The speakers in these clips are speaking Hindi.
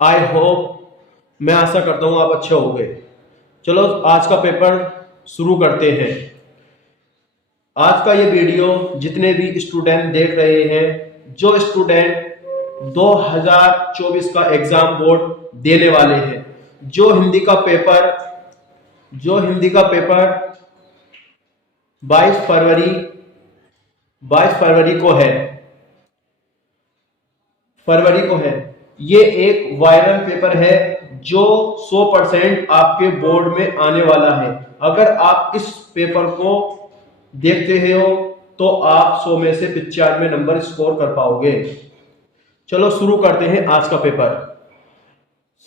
आई होप, मैं आशा करता हूँ आप अच्छे होंगे। चलो आज का पेपर शुरू करते हैं। आज का ये वीडियो जितने भी स्टूडेंट देख रहे हैं, जो स्टूडेंट 2024 का एग्जाम बोर्ड देने वाले हैं, जो हिंदी का पेपर 22 फरवरी 22 फरवरी को है। ये एक वायरल पेपर है जो 100% आपके बोर्ड में आने वाला है। अगर आप इस पेपर को देखते हो तो आप 100 में से 95 नंबर स्कोर कर पाओगे। चलो शुरू करते हैं आज का पेपर।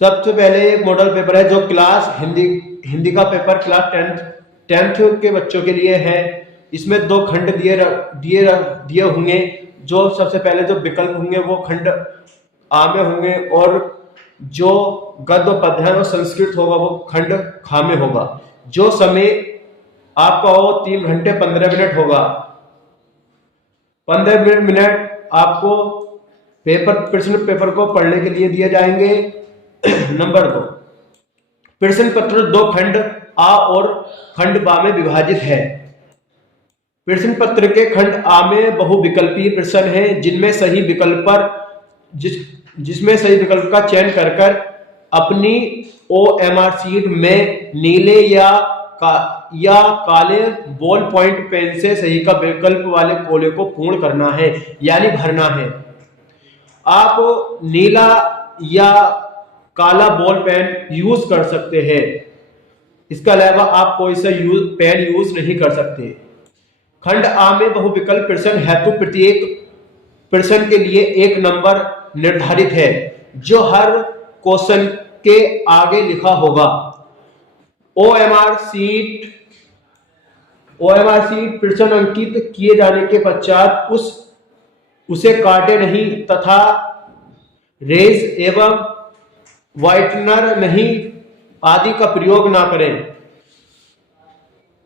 सबसे पहले एक मॉडल पेपर है जो क्लास हिंदी का पेपर क्लास 10th के बच्चों के लिए है। इसमें 2 खंड दिए होंगे। जो सबसे पहले जो विकल्प होंगे वो खंड आ में होंगे और जो गद्य पद्य और संस्कृत होगा वो खंड खा में होगा। जो समय आपका वो 3 घंटे 15 मिनट होगा। 15 मिनट आपको प्रश्न पेपर को पढ़ने के लिए दिए जाएंगे। नंबर 2, प्रश्न पत्र 2 खंड आ और खंड बा में विभाजित है। प्रश्न पत्र के खंड आ में बहुविकल्पीय प्रश्न है जिसमें सही विकल्प का चयन कर अपनी OMR शीट में नीले या काले बॉल पॉइंट पेन से सही का विकल्प वाले कोले को पूर्ण करना है, यानी भरना है। आप नीला या काला बॉल पेन यूज कर सकते हैं। इसके अलावा आप कोई सा पेन यूज नहीं कर सकते। खंड आ में बहुविकल्प प्रश्न हेतु प्रत्येक प्रश्न के लिए 1 नंबर निर्धारित है जो हर क्वेश्चन के आगे लिखा होगा। OMR शीट प्रश्न अंकित किए जाने के पश्चात उसे काटे नहीं तथा रेज एवं व्हाइटनर नहीं आदि का प्रयोग ना करें।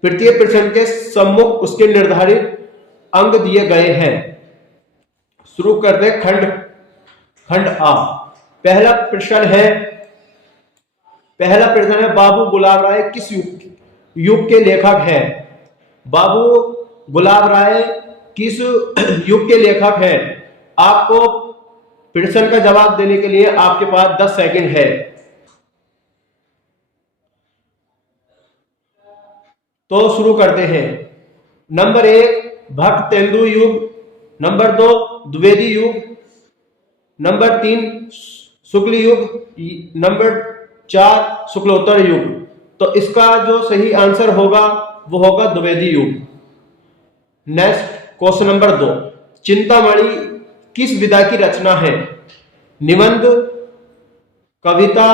प्रत्येक प्रश्न के सम्मुख उसके निर्धारित अंक दिए गए हैं। शुरू करते खंड आ। पहला प्रश्न है बाबू गुलाब राय किस युग के लेखक हैं? बाबू गुलाब राय किस युग के लेखक हैं? आपको प्रश्न का जवाब देने के लिए आपके पास 10 सेकंड है। तो शुरू करते हैं। नंबर 1 भक्त तेंदु युग, नंबर 2 द्विवेदी युग, नंबर 3 शुक्ल युग, नंबर 4 शुक्लोत्तर युग। तो इसका जो सही आंसर होगा वो होगा द्विवेदी युग। नेक्स्ट क्वेश्चन नंबर 2, चिंतामणि किस विधा की रचना है? निबंध, कविता,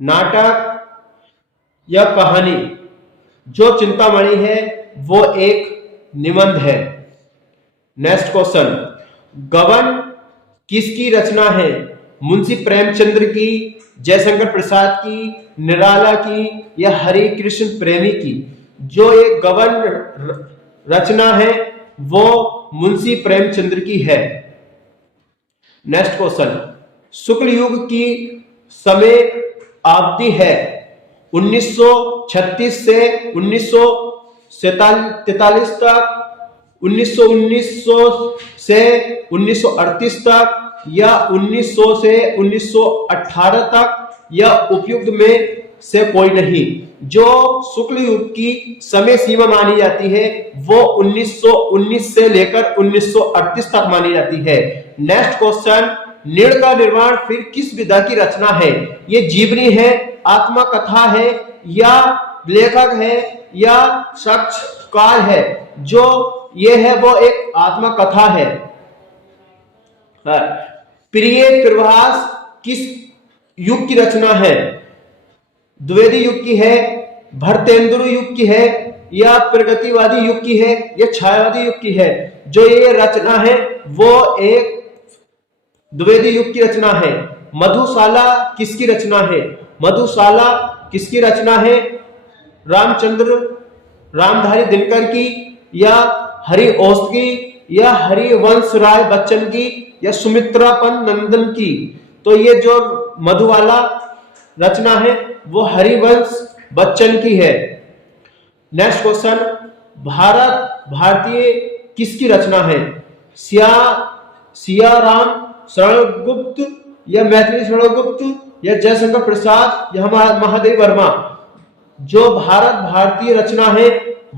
नाटक या कहानी? जो चिंतामणि है वो एक निबंध है। नेक्स्ट क्वेश्चन, गबन किसकी रचना है? मुंशी प्रेमचंद्र की, जयशंकर प्रसाद की, निराला की या हरि कृष्ण प्रेमी की? जो ये गबन रचना है वो मुंशी प्रेमचंद्र की है। नेक्स्ट क्वेश्चन, शुक्ल युग की समय अवधि है 1936 से 1943 तक, 1919 से 1938 तक या 1900 से 1918 तक या उपयुक्त में से कोई नहीं। जो शुक्ल युग की समय सीमा मानी जाती है वो 1919 से लेकर 1938 तक मानी जाती है। नेक्स्ट क्वेश्चन, नीड़ का निर्माण फिर किस विधा की रचना है? ये जीवनी है, आत्मकथा है या लेखक है या साक्षात्कार है? जो ये है वो एक आत्मकथा है। प्रिय प्रभास किस युग की रचना है? द्विवेदी युग की है, भरतेंदु युग की है या प्रगतिवादी युग की है या छायावादी युग की है? जो ये रचना है वो एक द्विवेदी युग की रचना है। मधुशाला किसकी रचना है? मधुशाला किसकी रचना है? रामधारी दिनकर की या हरिऔध की या हरिवंश राय बच्चन की या सुमित्रापन नंदन की? तो ये जो मधुबाला रचना है वो हरिवंश बच्चन की है। नेक्स्ट क्वेश्चन, भारतीय किसकी रचना है? सियाराम शरणगुप्त या मैथिली शरणगुप्त या जयशंकर प्रसाद या महादेव वर्मा? जो भारतीय रचना है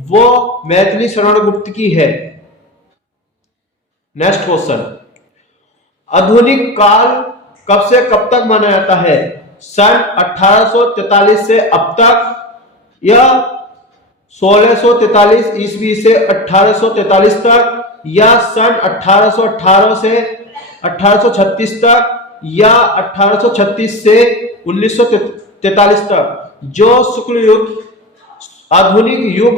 वो मैथिली शरणगुप्त की है। नेक्स्ट क्वेश्चन, आधुनिक काल कब से कब तक माना जाता है? सन 1843 से अब तक या 1643 ईस्वी से 1843 तक या सन 1818 से 1836 तक या 1836 से 1943 तक? जो शुक्ल युग आधुनिक युग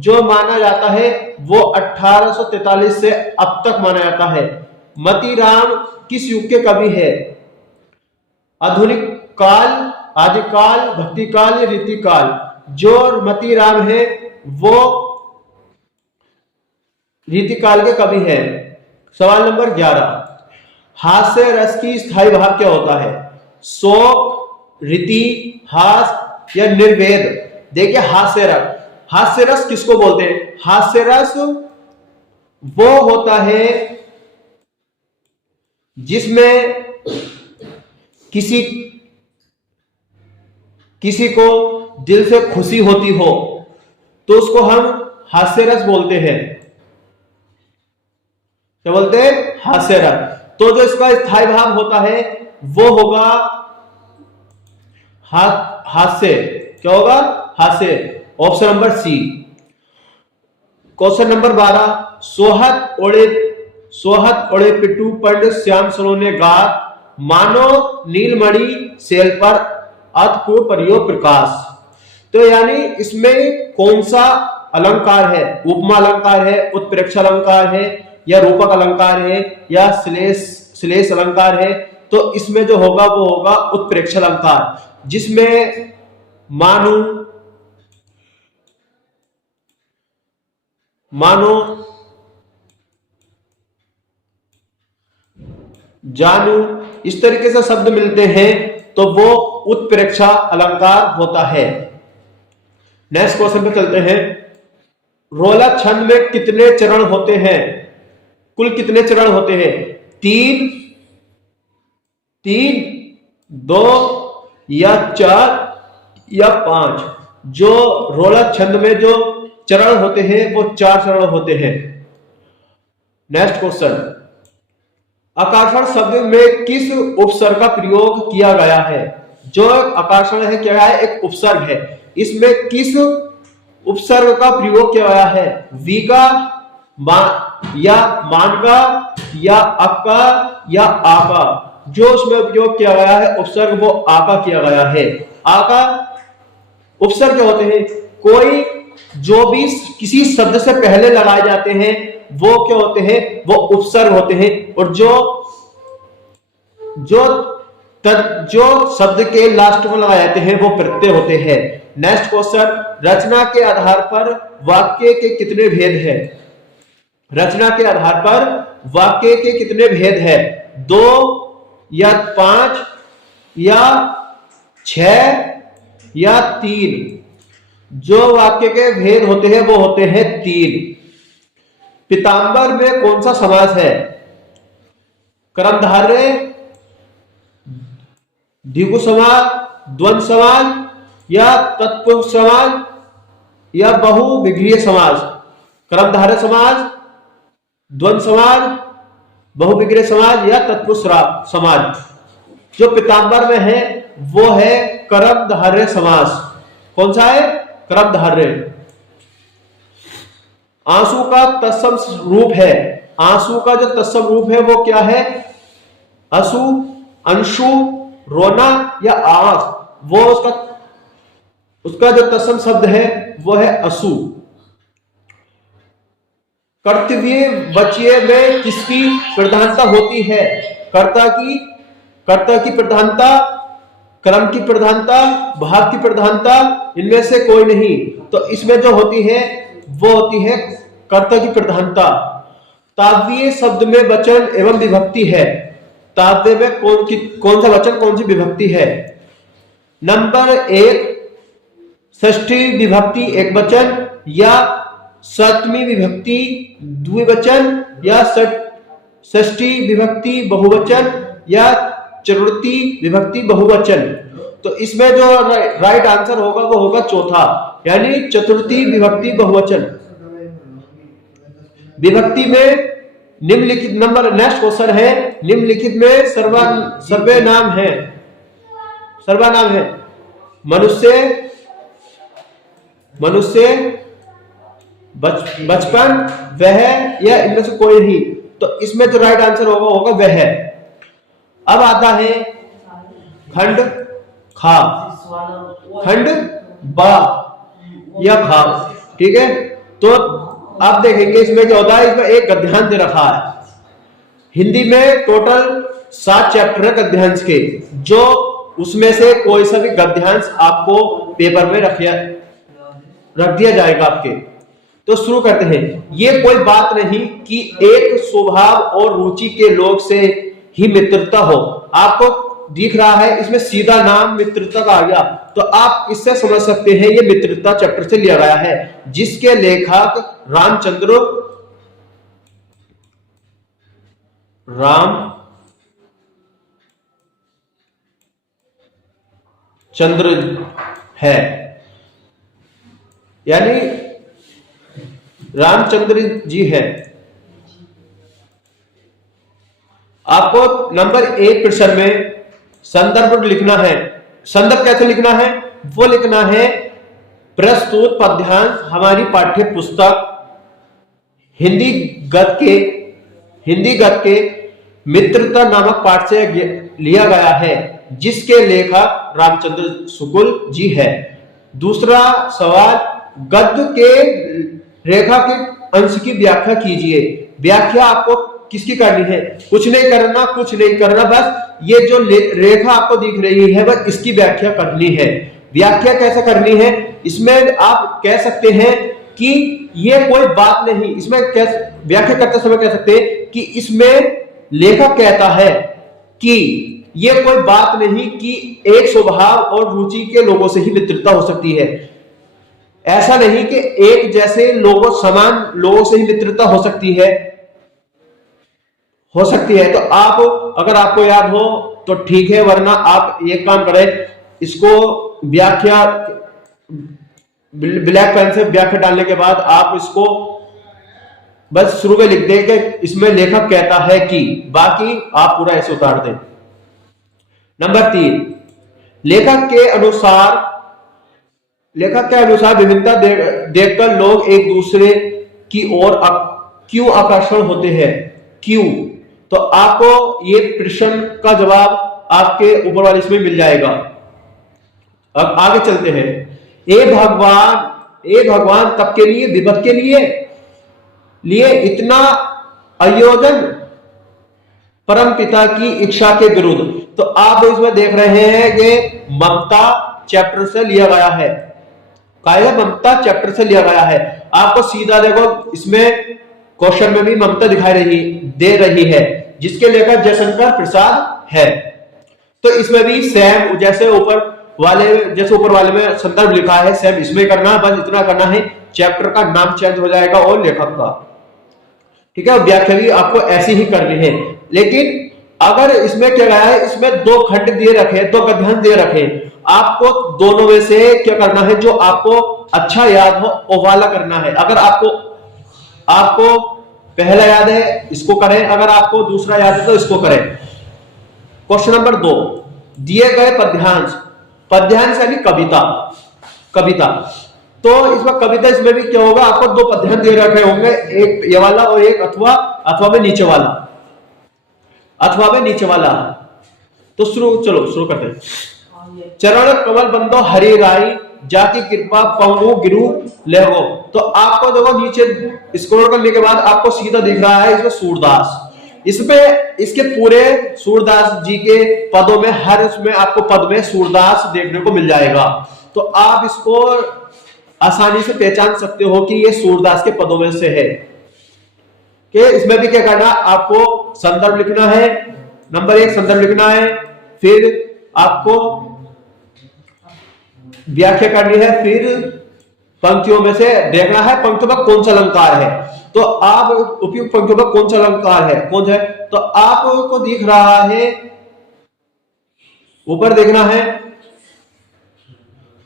जो माना जाता है वो 1843 से अब तक माना जाता है। मतीराम किस युग के कवि है? आधुनिक काल, आदिकाल, भक्ति काल या रीति काल? जो मतीराम है वो रीति काल के कवि है। सवाल नंबर 11, हास्य रस की स्थायी भाव क्या होता है? शोक, रीति, हास या निर्वेद? देखिए हास्य रस किसको बोलते हैं? हास्य रस वो होता है जिसमें किसी को दिल से खुशी होती हो तो उसको हम हास्य रस बोलते हैं। क्या बोलते हैं? हास्य रस। तो जो इसका स्थायी भाव होता है वो होगा हास्य। क्या होगा? हास्य। Option number C. Question number 12, सोहत ओढ़े पिट्टू पंड श्याम सरोने गात, मानो नीलमणि सेल पर अतपूर्व परियो प्रकाश। तो यानी इसमें कौन सा अलंकार है? उपमा अलंकार है, उत्प्रेक्ष अलंकार है या रूपक अलंकार है या श्लेष अलंकार है? तो इसमें जो होगा वो होगा उत्प्रेक्ष अलंकार, जिसमें मानो, जानू इस तरीके से शब्द मिलते हैं तो वो उत्प्रेक्षा अलंकार होता है। नेक्स्ट क्वेश्चन पे चलते हैं। रोला छंद में कितने चरण होते हैं? कुल कितने चरण होते हैं? 3, 2 या 4 या 5? जो रोला छंद में जो चरण होते हैं वो 4 चरण होते हैं। नेक्स्ट क्वेश्चन, आकर्षण शब्द में किस उपसर्ग का प्रयोग किया गया है? जो आकर्षण है क्या है? एक उपसर्ग है। इसमें किस उपसर्ग का प्रयोग किया गया है? वी का, या मान का या अ का या आ का? जो उसमें उपयोग किया गया है उपसर्ग वो आ का किया गया है। आ का उपसर्ग क्या होते हैं? कोई जो भी किसी शब्द से पहले लगाए जाते हैं वो क्या होते हैं? वो उपसर्ग होते हैं। और जो शब्द के लास्ट में लगाए जाते हैं वो प्रत्यय होते हैं। नेक्स्ट क्वेश्चन, रचना के आधार पर वाक्य के कितने भेद हैं? रचना के आधार पर वाक्य के कितने भेद हैं? 2 या 5 या 6 या 3? जो वाक्य के भेद होते हैं वो होते हैं 3। पीतांबर में कौन सा समास है? कर्मधारय, द्विगु समास, द्वंद्व समास या तत्पुरुष समास या बहुविग्रीय समास? कर्मधारय समास, द्वंद्व समास, बहुविग्रीय समास या तत्पुरुष समास? जो पीतांबर में है वो है कर्मधारय समास। कौन सा है? कर्मधारय। आंसू का तत्सम रूप है। आंसू का जो तत्सम रूप है वो क्या है? असु, अंशु, रोना या आंस? वो उसका जो तत्सम शब्द है वो है असु। कर्तव्य वाच्य में किसकी प्रधानता होती है? कर्ता की प्रधानता, क्रम की प्रधानता, भाव की प्रधानता? इनमें से कोई नहीं। तो इसमें जो होती है वो होती है कर्ता की प्रधानता। ताव्य शब्द में वचन एवं विभक्ति है। तात्व्य में कौन सा वचन कौन सी विभक्ति है? नंबर 1 षष्ठी विभक्ति एक वचन, या सप्तमी विभक्ति द्विवचन, या षष्ठी विभक्ति बहुवचन, या चतुर्थी विभक्ति बहुवचन। तो इसमें जो राइट आंसर होगा वो होगा चौथा, यानी चतुर्थी विभक्ति बहुवचन। विभक्ति में निम्नलिखित नंबर नेक्स्ट क्वेश्चन है, निम्नलिखित में सर्वनाम है, सर्वनाम है मनुष्य, बचपन, वह, या इनमें से कोई नहीं। तो इसमें जो राइट आंसर होगा वह। अब आता है खंड खा, खंड बा या खा, ठीक है। तो आप देखेंगे इसमें क्या होता है, इसमें एक गद्यांश दे रखा है। हिंदी में टोटल 7 चैप्टर है गद्यांश के, जो उसमें से कोई सा भी गद्यांश आपको पेपर में रख दिया जाएगा आपके। तो शुरू करते हैं। ये कोई बात नहीं कि एक स्वभाव और रुचि के लोग से ही मित्रता हो। आपको दिख रहा है इसमें सीधा नाम मित्रता का आ गया, तो आप इससे समझ सकते हैं ये मित्रता चैप्टर से लिया गया है, जिसके लेखक रामचंद्र है, यानी रामचंद्र जी है। आपको नंबर 1 प्रश्न में संदर्भ लिखना है। संदर्भ कैसे लिखना है? वो लिखना है प्रस्तुत पद्यांश हमारी पाठ्य पुस्तक हिंदी गद्य के मित्रता नामक पाठ से लिया गया है, जिसके लेखक रामचंद्र शुक्ल जी है। दूसरा सवाल, गद्य के रेखा के अंश की व्याख्या कीजिए। व्याख्या आपको किसकी करनी है? कुछ नहीं करना, बस ये जो रेखा आपको दिख रही है बस इसकी व्याख्या करनी है। व्याख्या कैसे करनी है? इसमें आप कह सकते हैं कि ये कोई बात नहीं, इसमें कैसे व्याख्या करते समय कह सकते हैं कि इसमें लेखक कहता है कि ये कोई बात नहीं कि एक स्वभाव और रुचि के लोगों से ही मित्रता हो सकती है। ऐसा नहीं कि एक जैसे लोगों, समान लोगों से ही मित्रता हो सकती है। तो आप, अगर आपको याद हो तो ठीक है, वरना आप एक काम करें, इसको व्याख्या ब्लैक पेन से व्याख्या डालने के बाद आप इसको बस शुरू में लिख दें कि इसमें लेखक कहता है कि, बाकी आप पूरा ऐसे उतार दें। नंबर 3, लेखक के अनुसार विभिन्नता देखकर लोग एक दूसरे की ओर क्यों आकर्षण होते हैं? क्यों? तो आपको ये प्रश्न का जवाब आपके ऊपर वाले इसमें मिल जाएगा। अब आगे चलते हैं। ए भगवान तब के लिए, विपद के लिए इतना आयोजन परम पिता की इच्छा के विरुद्ध। तो आप इसमें देख रहे हैं कि ममता चैप्टर से लिया गया है। ममता चैप्टर से लिया गया है। आपको सीधा देखो, इसमें क्वेश्चन में भी ममता दे रही है, जिसके लेखक जयशंकर प्रसाद है। तो इसमें भी सेम जैसे ऊपर वाले में संदर्भ लिखा है, सेम इसमें करना, बस इतना करना है, चैप्टर का नाम चेंज हो जाएगा और लेखक का, ठीक है। व्याख्या भी आपको ऐसी ही करनी है। लेकिन अगर इसमें क्या गया है, इसमें 2 खंड दिए रखे, 2 गद्यांश दे रखे, आपको दोनों में से क्या करना है, जो आपको अच्छा याद हो वो वाला करना है। अगर आपको पहला याद है इसको करें, अगर आपको दूसरा याद है तो इसको करें। क्वेश्चन नंबर 2, दिए गए पद्यांश यानी कविता। तो इसमें कविता, इसमें भी क्या होगा, आपको 2 पद्यांश दे रखे होंगे, एक ये वाला और एक अथवा में नीचे वाला। तो शुरू करते हैं। चरण कमल बंदो हरि राई, जाति कृपा पाऊं गिरू लेहो। तो आपको देखो नीचे स्क्रॉल करने के बाद आपको सीधा दिख रहा है इसमें सूरदास। इसमें इसके पूरे सूरदास जी के पदों में, हर उसमें आपको पद में सूरदास देखने को मिल जाएगा। तो आप इसको आसानी से पहचान सकते हो कि ये सूरदास के पदों में से है। कि इसमें भी क्या करना, आपको संदर्भ लिखना है, नंबर 1 संदर्भ लिखना है, फिर आपको व्याख्या करनी है, फिर पंक्तियों में से देखना है पंक्तियों में कौन सा अलंकार है। तो आप उपयुक्त पंक्तियों में कौन सा अलंकार है, कौन सा है, तो आपको दिख रहा है, ऊपर देखना है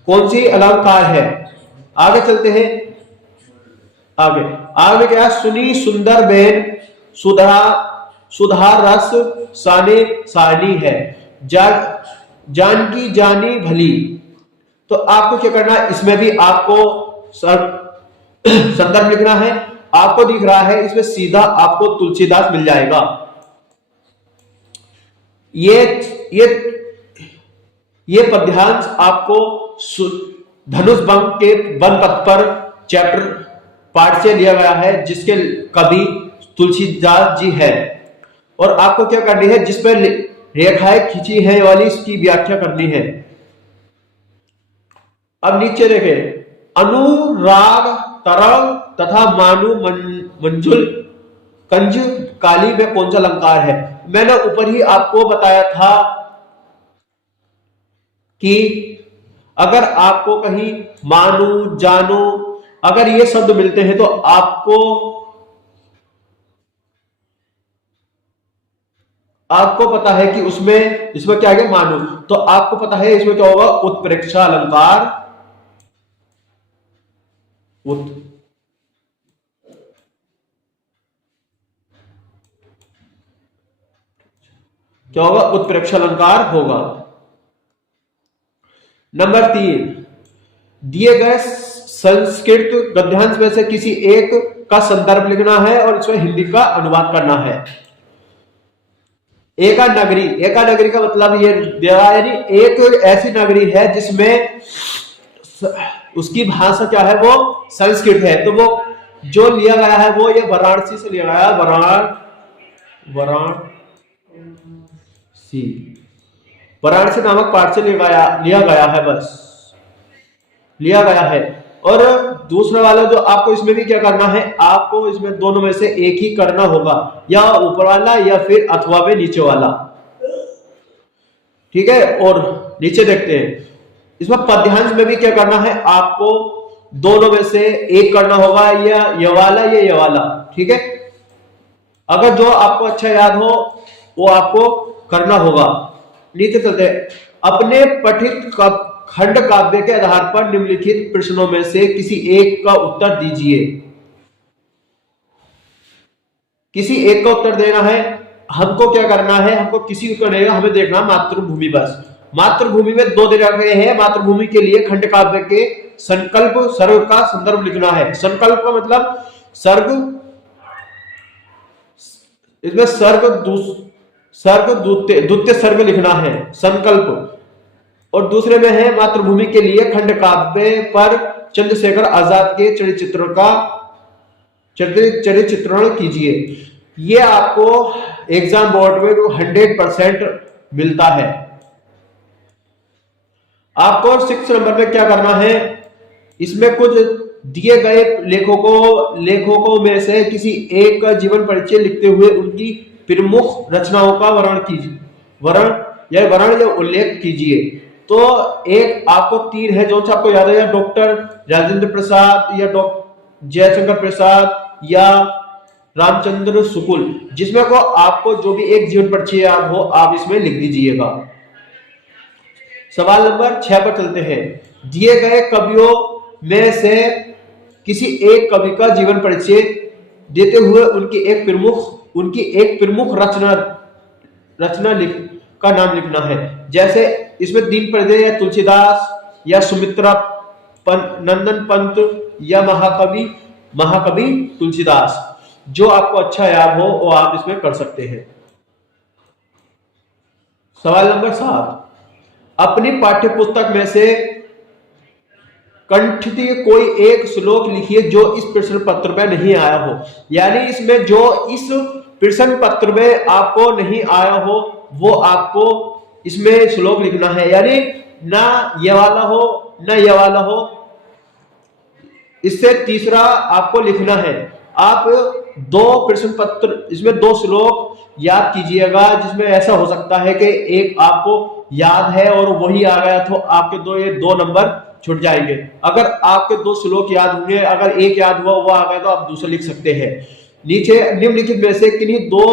कौन सी अलंकार है। आगे चलते हैं, आगे क्या, सुनी सुंदर बेन सुधार रस साने सानी है, जानकी जानी भली। तो आपको क्या करना है, इसमें भी आपको संदर्भ लिखना है। आपको दिख रहा है इसमें सीधा आपको तुलसीदास मिल जाएगा। ये पद्यांश आपको धनुष बंग के वन पथ पर चैप्टर पाठ से लिया गया है, जिसके कवि तुलसीदास जी है। और आपको क्या करनी है, जिस पर रेखाएं खींची है वाली इसकी व्याख्या करनी है। अब नीचे देखें, अनुराग तरल तथा मानु मंजुल कंज काली में कौन सा अलंकार है। मैंने ऊपर ही आपको बताया था कि अगर आपको कहीं मानो जानो अगर ये शब्द मिलते हैं तो आपको पता है कि इसमें क्या है, मानो। तो आपको पता है इसमें क्या होगा, उत्प्रेक्षा अलंकार, क्या होगा, उत्प्रेक्षा अलंकार होगा। नंबर 3, दिए गए संस्कृत गद्यांश में से किसी एक का संदर्भ लिखना है और इसमें हिंदी का अनुवाद करना है। एका नगरी का मतलब ये यानी एक ऐसी नगरी है जिसमें उसकी भाषा क्या है, वो संस्कृत है। तो वो जो लिया गया है वो ये वाराणसी से लिया गया है, वाराणसी नामक पाठ से लिया गया है, बस लिया गया है। और दूसरा वाला जो आपको इसमें भी क्या करना है, आपको इसमें दोनों में से एक ही करना होगा, या ऊपर वाला या फिर अथवा में नीचे वाला, ठीक है। और नीचे देखते हैं, इसमें पद्यांश में भी क्या करना है, आपको दोनों में से एक करना होगा, या ये वाला या ये वाला, ठीक है। अगर जो आपको अच्छा याद हो वो आपको करना होगा। नीचे चलते हैं, अपने पठित खंड काव्य के आधार पर निम्नलिखित प्रश्नों में से किसी एक का उत्तर दीजिए। किसी एक का उत्तर देना है। हमको क्या करना है, हमको किसी को नहीं, हमें देखना मातृभूमि, बस मातृभूमि में 2 जगह हैं। मातृभूमि के लिए खंड काव्य के संकल्प सर्ग का संदर्भ लिखना है। संकल्प का मतलब सर्ग, इसमें द्वितीय सर्ग लिखना है, संकल्प। और दूसरे में है मातृभूमि के लिए खंड काव्य पर चंद्रशेखर आजाद के चरित्र चित्रण कीजिए। ये आपको एग्जाम बोर्ड में 100% मिलता है। आपको 6 नंबर में क्या करना है, इसमें कुछ दिए गए लेखकों में से किसी एक का जीवन परिचय लिखते हुए उनकी प्रमुख रचनाओं का वर्ण या उल्लेख कीजिए। तो एक आपको 3 है, जो आपको याद है, या डॉक्टर राजेंद्र प्रसाद, या डॉक्टर जयशंकर प्रसाद, या रामचंद्र शुक्ल, जिसमें को आपको जो भी एक जीवन परिचय याद हो आप इसमें लिख दीजिएगा। सवाल नंबर 6 पर चलते हैं। दिए गए कवियों में से किसी एक कवि का जीवन परिचय देते हुए उनकी एक प्रमुख रचना का नाम लिखना है। जैसे इसमें दीन प्रदय या तुलसीदास, या सुमित्रा नंदन पंत, या महाकवि तुलसीदास। जो आपको अच्छा याद हो वो आप इसमें कर सकते हैं। सवाल नंबर 7, अपनी पाठ्य पुस्तक में से कंठित कोई एक श्लोक लिखिए जो इस प्रश्न पत्र में नहीं आया हो। यानी इसमें जो इस प्रश्न पत्र में आपको नहीं आया हो वो आपको इसमें श्लोक लिखना है। यानी ना ये वाला हो ना ये वाला हो, इससे तीसरा आपको लिखना है। आप दो प्रश्न पत्र, इसमें दो श्लोक याद कीजिएगा, जिसमें ऐसा हो सकता है कि एक आपको याद है और वही आ गया तो आपके ये दो नंबर छूट जाएंगे। अगर आपके दो श्लोक याद होंगे, अगर एक याद हुआ वो आ गया तो आप दूसरा लिख सकते हैं। नीचे निम्नलिखित में से किन्हीं दो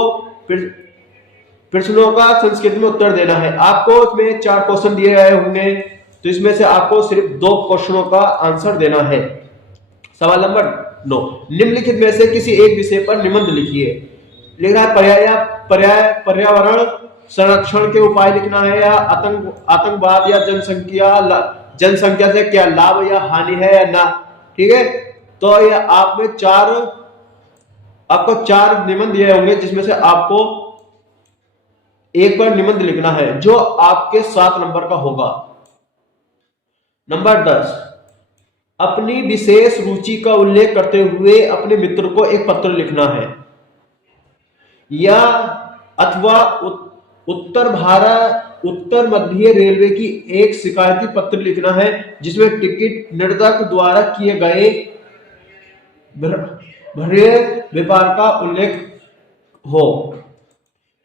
प्रश्नों का संस्कृत में उत्तर देना है। आपको इसमें 4 क्वेश्चन दिए गए होंगे, तो इसमें से आपको सिर्फ 2 क्वेश्चनों का आंसर देना है। सवाल नंबर 9, निम्नलिखित में से किसी एक विषय पर निबंध लिखिए। लिख रहा है पर्यावरण संरक्षण के उपाय लिखना है, या आतंकवाद, या जनसंख्या से क्या लाभ या हानि है या ना। ठीक है, तो ये आपको 4 निबंध दिए होंगे, जिसमें से आपको एक पर निबंध लिखना है जो आपके 7 नंबर का होगा। नंबर 10, अपनी विशेष रुचि का उल्लेख करते हुए अपने मित्र को एक पत्र लिखना है, या अथवा उत्तर मध्य रेलवे की एक शिकायती पत्र लिखना है जिसमें टिकट निर्धारक द्वारा किए गए भरे व्यापार का उल्लेख हो।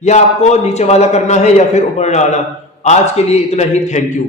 या आपको नीचे वाला करना है या फिर ऊपर वाला। आज के लिए इतना ही, थैंक यू।